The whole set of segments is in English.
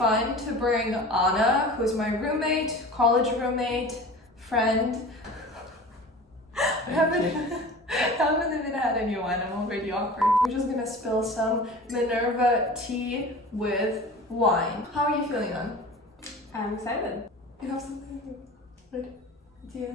fun to bring Anna, who's my roommate, college roommate, friend. I haven't even had anyone. I'm already awkward. We're just gonna spill some Minerva tea with wine. How are you feeling, Anna? I'm excited. You have something? Ready? Yeah,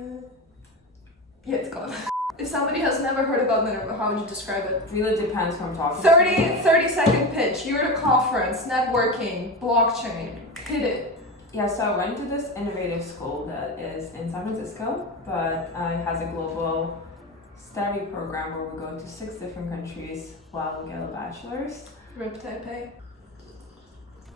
it's gone. If somebody has never heard about Minerva, how would you describe it? Really depends who I'm talking to. 30-second pitch. You're at a conference, networking, blockchain. Hit it. Yeah, so I went to this innovative school that is in San Francisco, but it has a global study program where we go to 6 different countries while we get a bachelor's. Rip Taipei.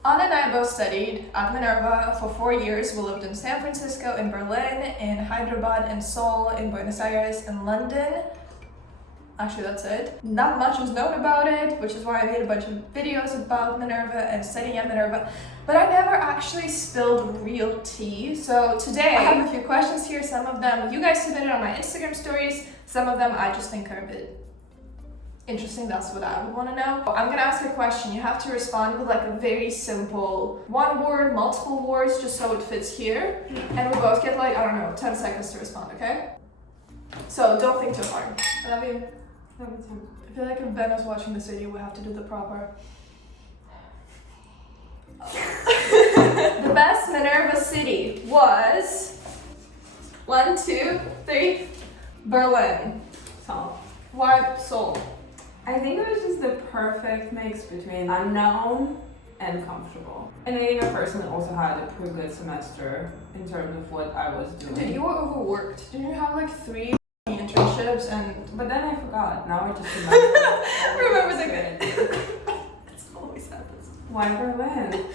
Anna and I both studied at Minerva for 4 years. We lived in San Francisco, in Berlin, in Hyderabad, in Seoul, in Buenos Aires, in London. Actually, that's it. Not much is known about it, which is why I made a bunch of videos about Minerva and studying at Minerva. But I never actually spilled real tea. So today I have a few questions here. Some of them you guys submitted on my Instagram stories. Some of them I just think are a bit interesting. That's what I would want to know. I'm gonna ask a question. You have to respond with like a very simple one word, multiple words, just so it fits here. And we both get like, I don't know, 10 seconds to respond, okay? So don't think too hard. I love you. I feel like if Ben was watching this video, we have to do the proper. The best Minerva city was 1, 2, 3, Berlin. So Why Seoul? I think it was just the perfect mix between unknown and comfortable. And I think I personally also had a pretty good semester in terms of what I was doing. Dude, you were overworked. Didn't you have like 3 internships and... But then I forgot. Now I just remember. Remember the good. It's always happens. Why Berlin?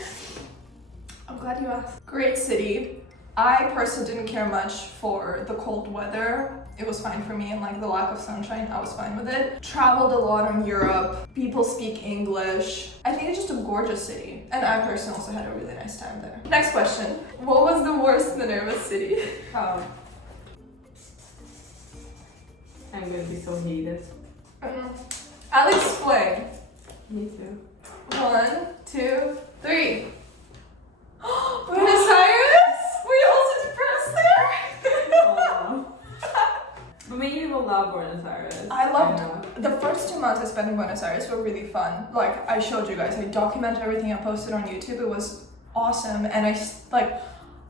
I'm glad you asked. Great city. I personally didn't care much for the cold weather. It was fine for me, and like the lack of sunshine, I was fine with it. Traveled a lot in Europe. People speak English. I think it's just a gorgeous city. And I personally also had a really nice time there. Next question. What was the worst Minerva city? I'm gonna be so heated. I'll explain. Me too. 1, 2, 3. Buenos Aires? Were you also depressed there? But maybe you will love Buenos Aires. I loved the first 2 months I spent in Buenos Aires were really fun. Like I showed you guys, I documented everything I posted on YouTube. It was awesome, and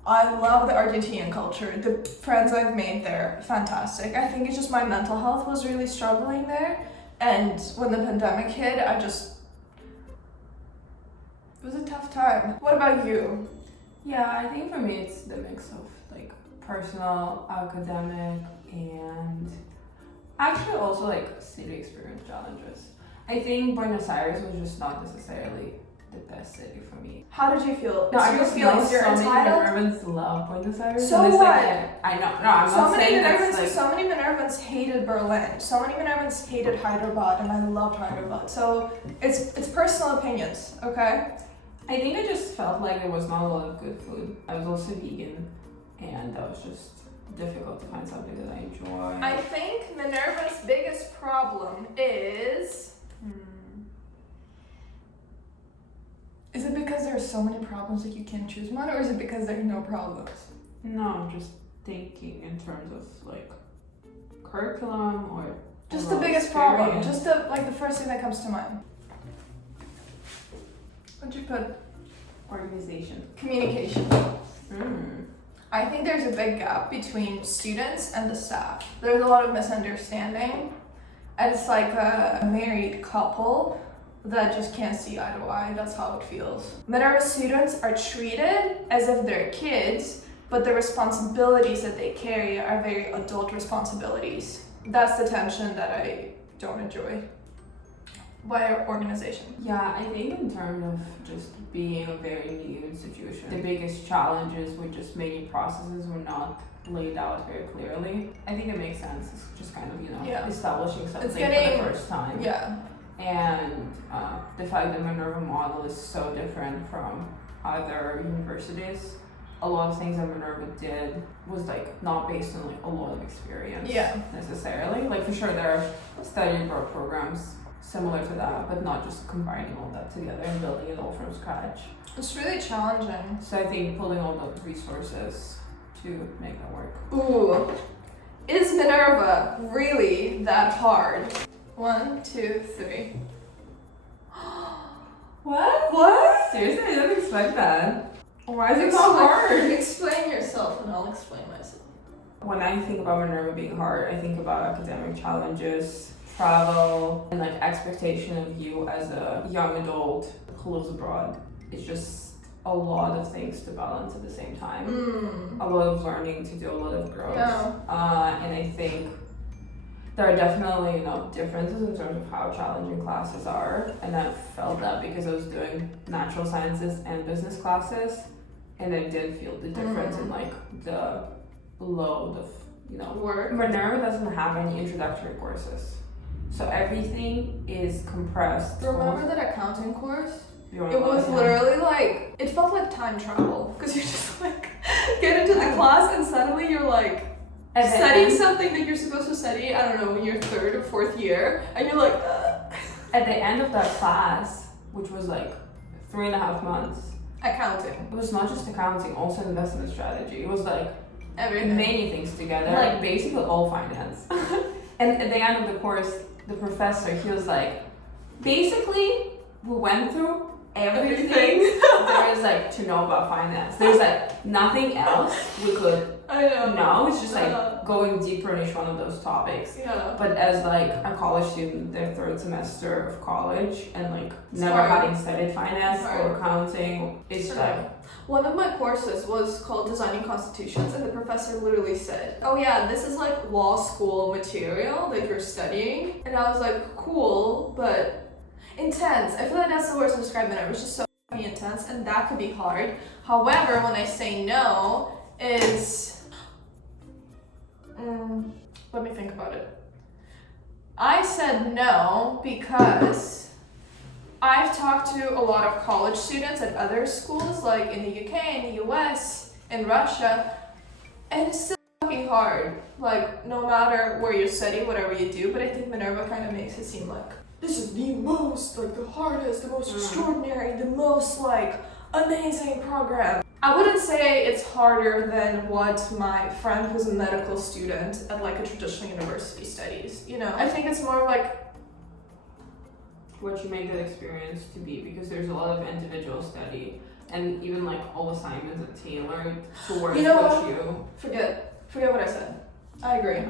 I love the Argentinian culture. The friends I've made there, fantastic. I think it's just my mental health was really struggling there, and when the pandemic hit, it was a tough time. What about you? Yeah, I think for me it's the mix of like personal, academic, and actually also like city experience challenges. I think Buenos Aires was just not necessarily the best city for me. How did you feel? No, I just feel you're so entitled. many Minervans love Buenos Aires. So and it's what? Like, yeah, I know. No, I'm not saying that's like... So many Minervans hated Berlin. So many Minervans hated Hyderabad, and I loved Hyderabad. So it's personal opinions, okay? I think I just felt like there was not a lot of good food. I was also vegan, and that was just difficult to find something that I enjoy. I think Minerva's biggest problem is... Is it because there are so many problems that you can't choose one, or is it because there are no problems? No, I'm just thinking in terms of like curriculum or... Just the biggest problem. Just the first thing that comes to mind. What'd you put? Organization. Communication. I think there's a big gap between students and the staff. There's a lot of misunderstanding, and it's like a married couple that just can't see eye to eye. That's how it feels. Minerva students are treated as if they're kids, but the responsibilities that they carry are very adult responsibilities. That's the tension that I don't enjoy. Why organization? Yeah, I think in terms of just being a very new institution, the biggest challenges were just many processes were not laid out very clearly. I think it makes sense. It's just kind of, establishing something for the first time. Yeah. And the fact that Minerva model is so different from other universities. A lot of things that Minerva did was like not based on like a lot of experience necessarily. Like for sure there are study abroad programs similar to that, but not just combining all that together and building it all from scratch. It's really challenging. So I think pulling all the resources to make that work. Ooh. Is Minerva really that hard? 1, 2, 3. What? Seriously, I didn't expect that. Why is it so hard? Explain yourself and I'll explain myself. When I think about Minerva being hard, I think about academic challenges, travel, and like expectation of you as a young adult who lives abroad. It's just a lot of things to balance at the same time. A lot of learning to do, a lot of growth. Yeah. And I think there are definitely, differences in terms of how challenging classes are. And I've felt that because I was doing natural sciences and business classes. And I did feel the difference in like the load of, work. Minerva doesn't have any introductory courses. So everything is compressed. Remember that accounting course? It was literally like, it felt like time travel. Because you just like get into the class and suddenly you're like studying something that you're supposed to study, I don't know, in your 3rd or 4th year. And you're like, At the end of that class, which was like 3.5 months. Accounting. It was not just accounting, also investment strategy. It was like everything. Many things together, like basically all finance. And at the end of the course, the professor, he was like, basically, we went through everything there is like to know about finance. There's like nothing else we could know. It's just like going deeper in each one of those topics. Yeah. But as like a college student, their 3rd semester of college and like never having studied finance or accounting, it's like. One of my courses was called Designing Constitutions, and the professor literally said, oh yeah, this is like law school material that you're studying. And I was like, cool, but intense. I feel like that's the word to describe it. It was just so intense, and that could be hard. However, when I say no, is... let me think about it. I said no because I've talked to a lot of college students at other schools, like in the UK, in the US, in Russia, and it's still fucking hard. Like, no matter where you study, whatever you do, but I think Minerva kind of makes it seem like this is the most, like, the hardest, the most extraordinary, the most, like, amazing program. I wouldn't say it's harder than what my friend who's a medical student at, like, a traditional university studies, I think it's more like what you make that experience to be, because there's a lot of individual study and even like all assignments are tailored towards you. Forget what I said. I agree.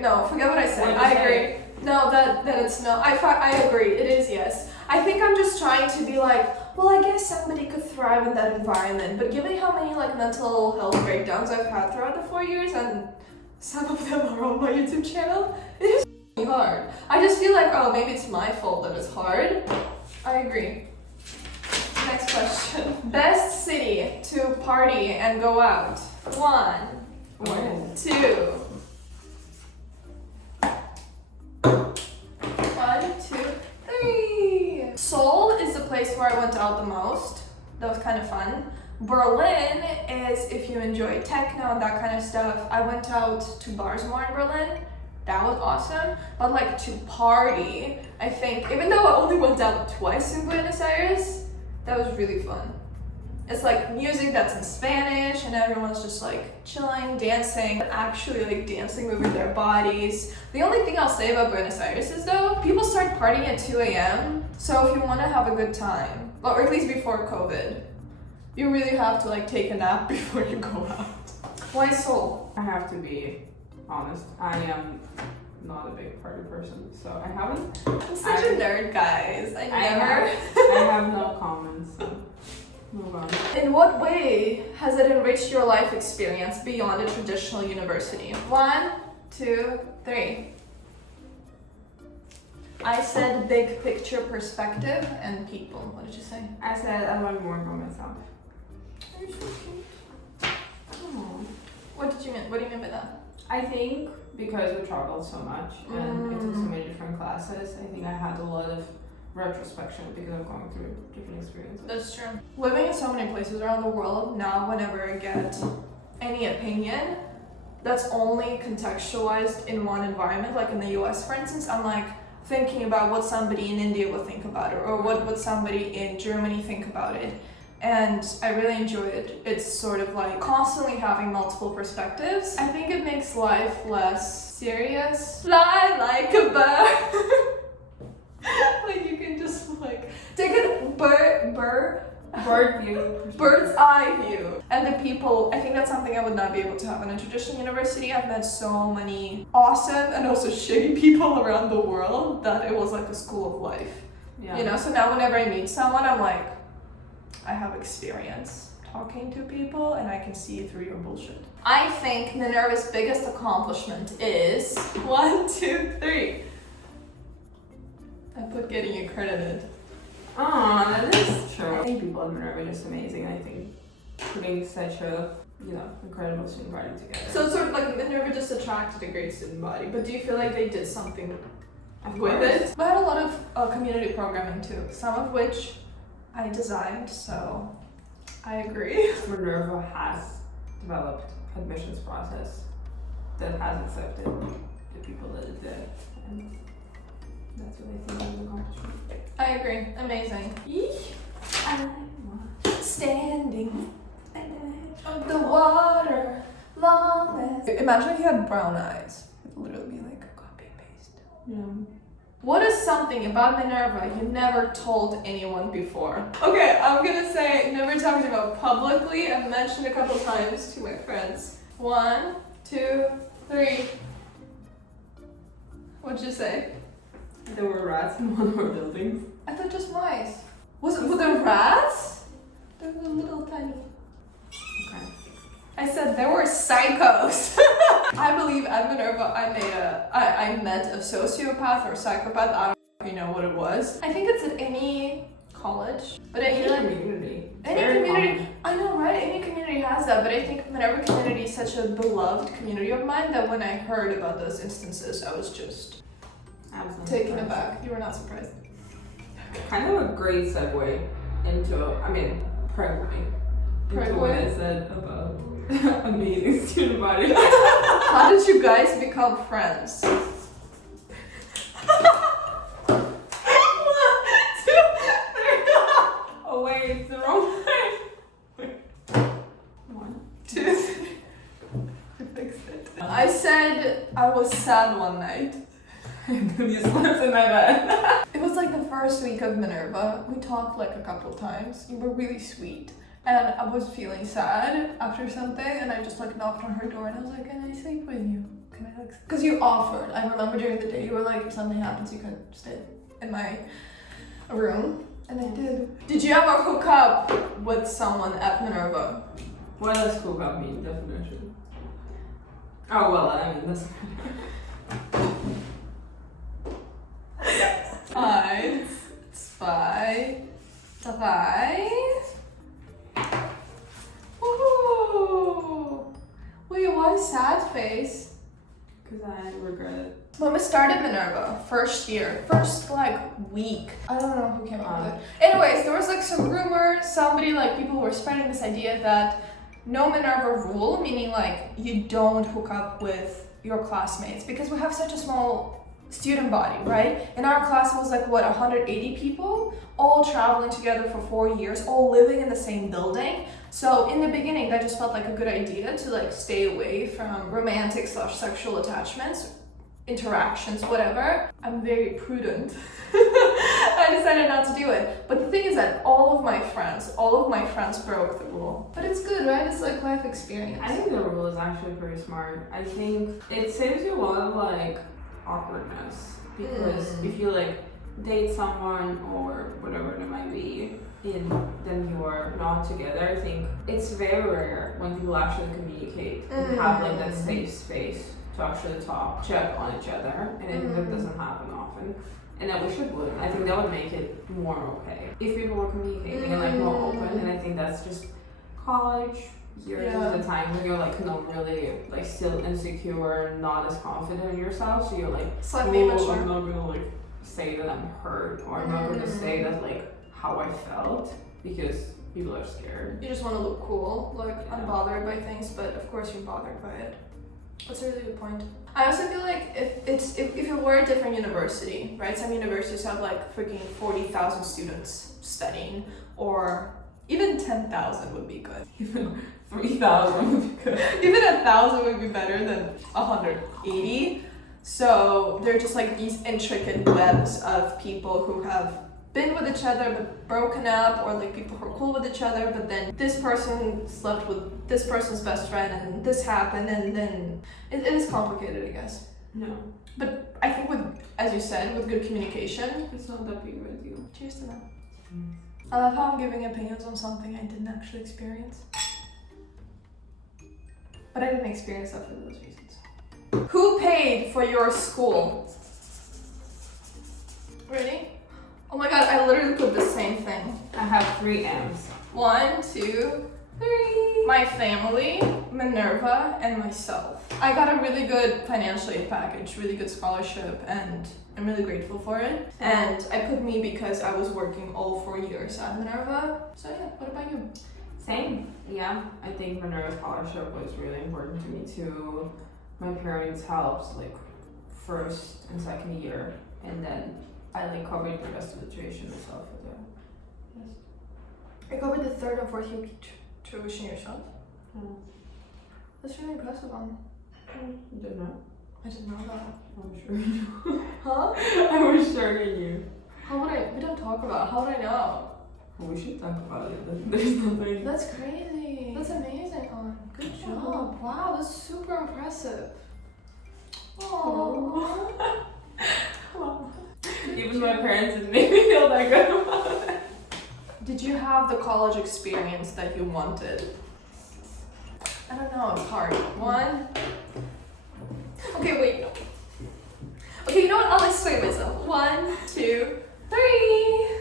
No, forget what I said. I agree. No, that it's no. I agree. It is yes. I think I'm just trying to be like, well, I guess somebody could thrive in that environment. But given how many like mental health breakdowns I've had throughout the 4 years, and some of them are on my YouTube channel, it is hard. I just feel like, oh, maybe it's my fault that it's hard. I agree. Next question. Best city to party and go out. 1, 2. 1, 2, 3. Seoul is the place where I went out the most. That was kind of fun. Berlin is if you enjoy techno and that kind of stuff. I went out to bars more in Berlin. That was awesome. But like to party, I think, even though I only went out twice in Buenos Aires, that was really fun. It's like music that's in Spanish and everyone's just like chilling, dancing, actually like dancing, moving their bodies. The only thing I'll say about Buenos Aires is though, people start partying at 2 a.m. So if you want to have a good time, or at least before COVID, you really have to like take a nap before you go out. Why Seoul? I have to be honest, I am not a big party person, so I haven't. I'm such a nerd, guys. I have no comments. So. Move on. In what way has it enriched your life experience beyond a traditional university? 1, 2, 3. I said big picture perspective and people. What did you say? I said I learned more about myself. You're so cute. What do you mean by that? I think because we traveled so much and I took so many different classes, I think I had a lot of retrospection because of going through different experiences. That's true. Living in so many places around the world, now whenever I get any opinion that's only contextualized in one environment, like in the US for instance, I'm like thinking about what somebody in India would think about it or what would somebody in Germany think about it. and I really enjoy it. It's sort of like constantly having multiple perspectives. I think it makes life less serious. Fly like a bird. Like you can just like take a Bird view. bird's eye view. And the people, I think that's something I would not be able to have in a traditional university. I've met so many awesome and also shitty people around the world that it was like a school of life. Yeah. You know, so now whenever I meet someone, I'm like, I have experience talking to people and I can see through your bullshit. I think Minerva's biggest accomplishment is 1, 2, 3. I put getting accredited. Oh, that is true. I think people at Minerva are just amazing. I think putting such a, incredible student body together. So it's sort of like Minerva just attracted a great student body, but do you feel like they did something Of with course. it? I had a lot of community programming too, some of which I designed, so I agree. Minerva has developed admissions process that has accepted the people that it did. And that's what I think is an accomplishment. I agree. Amazing. Standing at the edge of the water, long as. Imagine if you had brown eyes. It'd literally be like a copy and paste. Yeah. What is something about Minerva you never told anyone before? Okay, I'm gonna say never talked about publicly. I've mentioned a couple times to my friends. 1, 2, 3. What'd you say? There were rats in one of our buildings. I thought just mice. Were there rats? They were little tiny. Okay. I said there were psychos. I believe at Minerva I met a sociopath or psychopath. I don't know if you know what it was. I think it's at any college, but Any any community. It's any very community. common. I know, right? Any community has that, but I think Minerva community is such a beloved community of mine that when I heard about those instances, I was just Absolutely. taken aback. You were not surprised. Kind of a great segue into, pregnant. Into what I said about amazing student body. How did you guys become friends? 1, 2, 3. Oh wait, it's the wrong way. 1, 2, 3. I fixed it. I said I was sad one night. You slept in my bed. It was like the first week of Minerva. We talked like a couple times. You were really sweet. And I was feeling sad after something, and I just like knocked on her door and I was like, can I sleep with you? Can I like, because you offered. I remember during the day you were like, if something happens, you can stay in my room. And I did. Did you ever hook up with someone at Minerva? What does hook up mean, definition? Oh well, that's 1, 2, 3. Ooh. Wait, why sad face? because I regret it. When we started Minerva, first week, I don't know who came up with it. Anyways, there was like some rumor, people were spreading this idea that no Minerva rule, meaning like you don't hook up with your classmates because we have such a small student body, right? In our class it was like 180 people, all traveling together for 4 years, all living in the same building. So in the beginning that just felt like a good idea to like stay away from romantic / sexual attachments, interactions, whatever. I'm very prudent. I decided not to do it. But the thing is that all of my friends broke the rule. But it's good, right? It's like life experience. I think the rule is actually pretty smart. I think it saves you a lot of like awkwardness because if you like date someone or whatever it might be, and then you are not together, I think it's very rare when people actually communicate and have like that safe space to actually check on each other, and I think that doesn't happen often. And I wish it would. I think that would make it more okay if people were communicating and like more open. And I think that's just college years of the time when you're like not really like still insecure, not as confident in yourself. So you're like, Slightly immature. I'm not gonna like say that I'm hurt, or I'm not gonna say that like how I felt because people are scared. You just want to look cool, like unbothered by things, but of course you're bothered by it. That's a really good point. I also feel like if it were a different university, right? Some universities have like freaking 40,000 students studying, or even 10,000 would be good. Even 3,000 would be good. Even 1,000 would be better than 180. So they're just like these intricate webs of people who have been with each other but broken up, or like people who are cool with each other, but then this person slept with this person's best friend and this happened, and then it is complicated, I guess. No, But I think with, as you said, with good communication. it's not that big of a deal. Cheers to that. I love how I'm giving opinions on something I didn't actually experience. But I didn't experience that for those reasons. Who paid for your school? Ready? Oh my god, I literally put the same thing. I have 3 M's. 1, 2, 3. My family, Minerva, and myself. I got a really good financial aid package, really good scholarship, and I'm really grateful for it. And I put me because I was working all 4 years at Minerva. So yeah, what about you? Same. Yeah, I think Minerva scholarship was really important to me too. My parents helped like first and second year, and then I like covered the rest of the tuition myself as well. Yes. I covered the 3rd and 4th year tuition yourself. Oh, That's really impressive, you didn't know? I didn't know that. I'm sure you knew. Huh? I was sure you knew. How would I? We don't talk about it. How would I know? Well, we should talk about it. There's nothing. That's crazy. That's amazing, Hon. Good job. Wow, that's super impressive. Aww. Well, even my parents didn't make me feel that good about it. Did you have the college experience that you wanted? I don't know, it's hard. 1. Okay, wait, no. Okay, you know what? I'll explain myself. 1, 2, 3.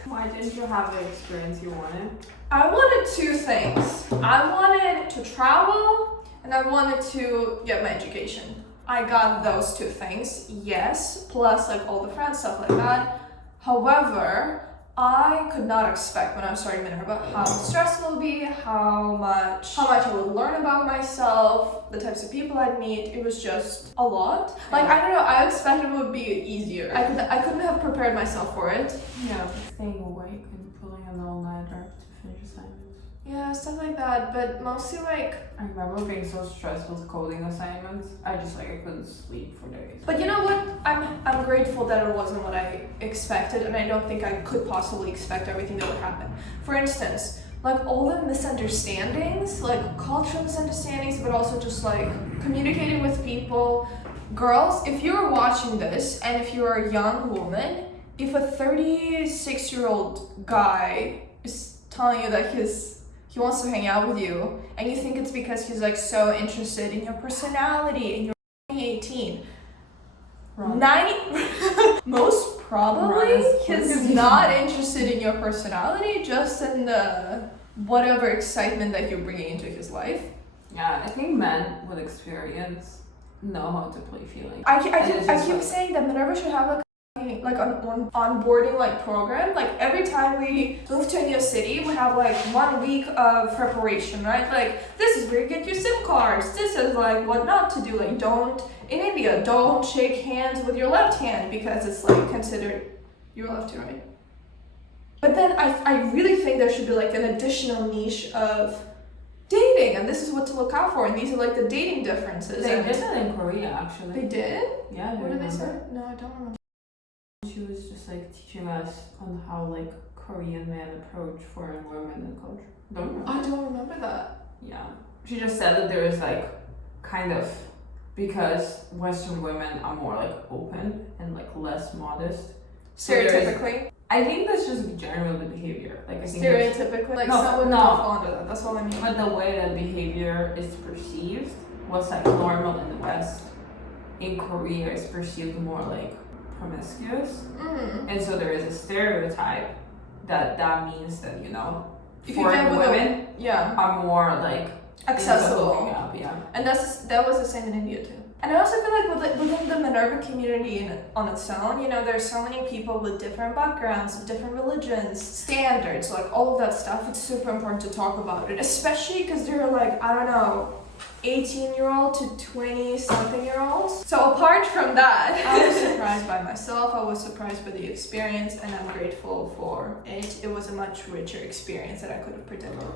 Why didn't you have the experience you wanted? I wanted 2 things. I wanted to travel and I wanted to get my education. I got those 2 things, yes, plus like all the friends, stuff like that. However, I could not expect when I was starting Minerva how stressful it would be, how much I would learn about myself, the types of people I'd meet. It was just a lot. Like, I don't know, I expected it would be easier. I couldn't have prepared myself for it. Yeah, staying awake and pulling an all-nighter to finish assignments. Yeah, stuff like that, but mostly like... I remember being so stressed with coding assignments. I couldn't sleep for days. But you know what? I'm grateful that it wasn't what I expected, and I don't think I could possibly expect everything that would happen. For instance, like all the misunderstandings, like cultural misunderstandings, but also just like communicating with people. Girls, if you're watching this, and if you're a young woman, if a 36-year-old guy is telling you that he wants to hang out with you, and you think it's because he's like so interested in your personality and you're 18. Wrong. 90 most probably Wrong. he's not interested in your personality, just in the whatever excitement that you're bringing into his life. Yeah, I think men with experience know how to play feelings. I keep saying that Minerva should have like an onboarding like program. Like every time we move to a new city, we have like 1 week of preparation, right? Like this is where you get your SIM cards. This is like what not to do. Like in India, don't shake hands with your left hand because it's like considered your lefty, right? But then I really think there should be like an additional niche of dating, and this is what to look out for, and these are like the dating differences. They did that in Korea, actually. They did? Yeah. What did they say? No, I don't remember. She was just like teaching us on how like Korean men approach foreign women in culture. Don't remember. I don't remember that. Yeah. She just said that there is like kind of, because Western women are more like open and like less modest. Stereotypically? I think that's just generally the behavior. Like I think there's- Stereotypically? Like No, some women no. don't fall into that. That's all I mean. But the way that behavior is perceived, what's like normal in the West, in Korea is perceived more like promiscuous. Mm-hmm. And so there is a stereotype that means that, you know, If you foreign get with women yeah, are more like accessible. Yeah. And that was the same in India too. And I also feel like within the Minerva community on its own, you know, there's so many people with different backgrounds, different religions, standards, like all of that stuff. It's super important to talk about it, especially because there are like, I don't know, 18-year-old to 20-something-year-olds. So apart from that, I was surprised by myself. I was surprised by the experience, and I'm grateful for it. It was a much richer experience than I could have predicted.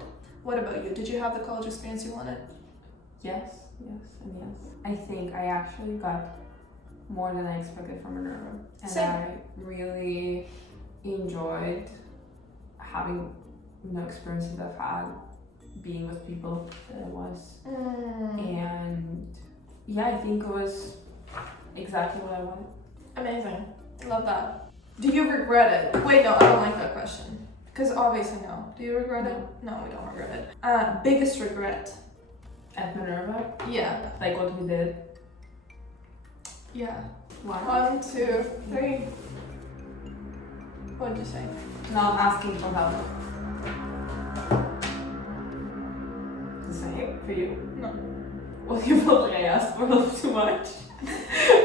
What about you? Did you have the college experience you wanted? Yes, and yes. I think I actually got more than I expected from Minerva. And Same. I really enjoyed having experiences I've had being with people that I was. And yeah, I think it was exactly what I wanted. Amazing. Love that. Do you regret it? Wait, no, I don't like that question. Because obviously no. Do you regret it? No, we don't regret it. Biggest regret? At Minerva, Yeah. like what we did. Yeah. 1, 2, 3. What did you say? Not asking for help. The same for you? No. Well, you felt like I asked for help too much.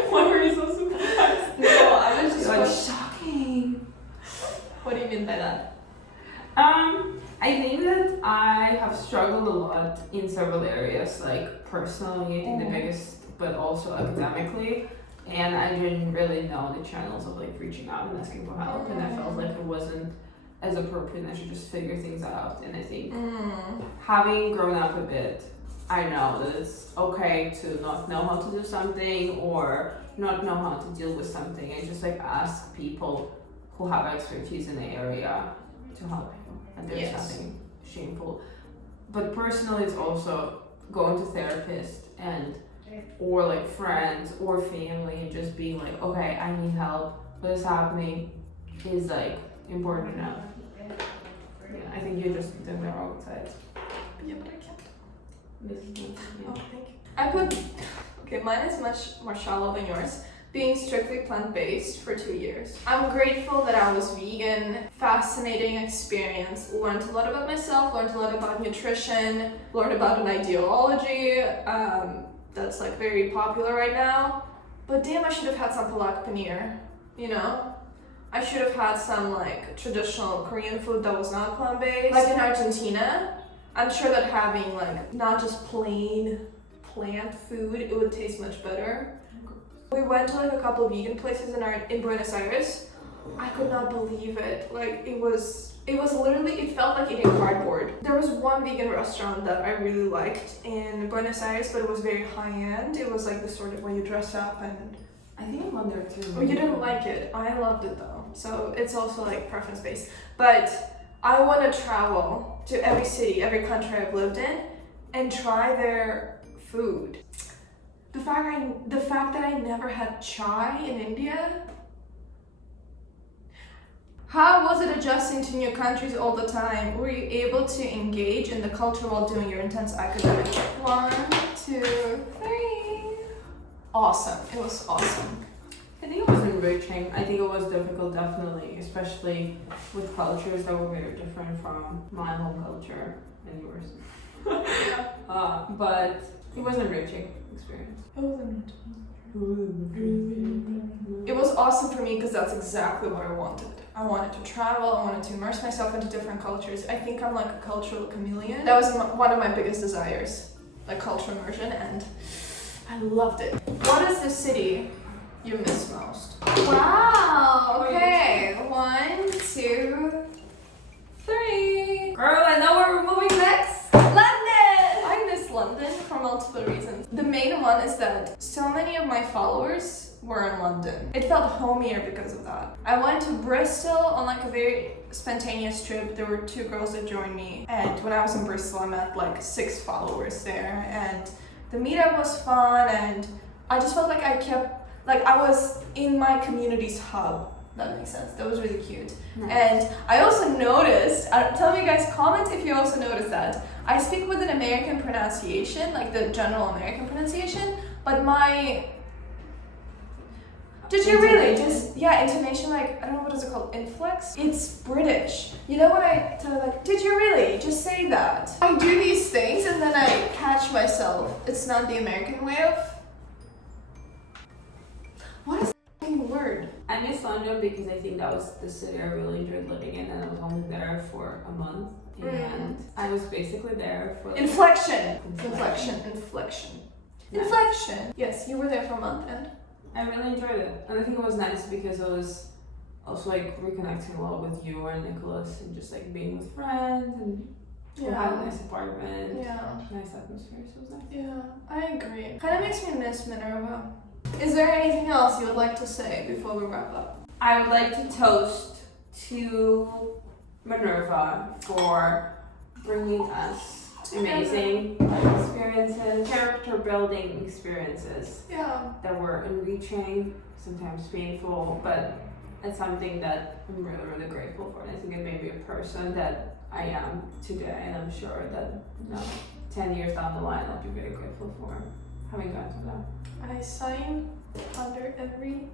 Why were you so surprised? No, I was just Like, shocking. What do you mean by that? I think that I have struggled a lot in several areas, like personally, I think the biggest, but also academically. And I didn't really know the channels of like reaching out and asking for help, and I felt like it wasn't as appropriate. I should just figure things out. And I think having grown up a bit, I know that it's okay to not know how to do something or not know how to deal with something, and just like ask people who have expertise in the area to help you. And there's nothing shameful. But personally, it's also going to therapist and or like friends or family and just being like, okay, I need help. What is happening is like important enough. Yeah, I think you're just doing the wrong side. Yeah, but I can't. Yeah. Oh, thank you. I put. Okay, mine is much more shallow than yours. Being strictly plant-based for 2 years. I'm grateful that I was vegan. Fascinating experience. Learned a lot about myself, learned a lot about nutrition, learned about an ideology that's like very popular right now. But damn, I should have had some palak paneer, you know? I should have had some like traditional Korean food that was not plant-based. Like in Argentina, I'm sure that having like not just plain plant food, it would taste much better. We went to like a couple of vegan places in Buenos Aires. I could not believe it. Like it was literally, it felt like eating cardboard. There was one vegan restaurant that I really liked in Buenos Aires, but it was very high end. It was like the sort of where you dress up and. I think I'm on there too. Oh, you didn't like it. I loved it though. So it's also like preference based. But I want to travel to every city, every country I've lived in, and try their food. The fact that I never had chai in India. How was it adjusting to new countries all the time? Were you able to engage in the culture while doing your intense academic work? 1, 2, 3. Awesome. It was awesome. I think it was enriching. I think it was difficult, definitely, especially with cultures that were very different from my home culture and yours. But it was an enriching experience. It was awesome for me because that's exactly what I wanted. I wanted to travel, I wanted to immerse myself into different cultures. I think I'm like a cultural chameleon. That was one of my biggest desires, like cultural immersion, and I loved it. What is the city you miss most? Wow, okay. 1, 2, 3. Girl, I know where we're moving next. London! I miss London for multiple reasons. The main one is that so many of my followers were in London. It felt homier because of that. I went to Bristol on like a very spontaneous trip. There were 2 girls that joined me, and when I was in Bristol I met like 6 followers there, and the meetup was fun, and I just felt like I was in my community's hub. That makes sense. That was really cute. Nice. And I also noticed, tell me guys, comment if you also noticed that. I speak with an American pronunciation, like the general American pronunciation, but my... Did you really? Just, yeah, intonation, like, I don't know, what is it called? Inflex? It's British. You know when I tell like, did you really? Just say that. I do these things and then I catch myself. It's not the American way of... What is the word? I miss London because I think that was the city I really enjoyed living in, and I was only there for a month. And I was basically there for... Inflection. Nice. Inflection. Yes, you were there for a month and... I really enjoyed it. And I think it was nice because I was also like reconnecting a lot with you and Nicholas and just like being with friends, and We had a nice apartment. Yeah. Nice atmosphere, so it was nice. Yeah, I agree. Kind of makes me miss Minerva. Is there anything else you would like to say before we wrap up? I would like to toast to Minerva for bringing us amazing life experiences, character building experiences Yeah. that were enriching, sometimes painful, but it's something that I'm really, really grateful for. And I think it made me a person that I am today, and I'm sure that 10 years down the line I'll be very grateful for having gone through that. I sign under every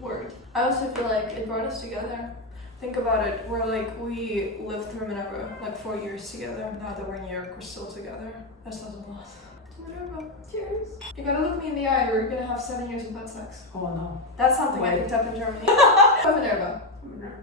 word. I also feel like it brought us together. Think about it, we lived through Minerva, 4 years together. Now that we're in New York, we're still together. That says a lot. To Minerva. Cheers. You gotta look me in the eye, or you're gonna have 7 years of butt sex. Oh no. That's something I picked up in Germany. Minerva. Minerva.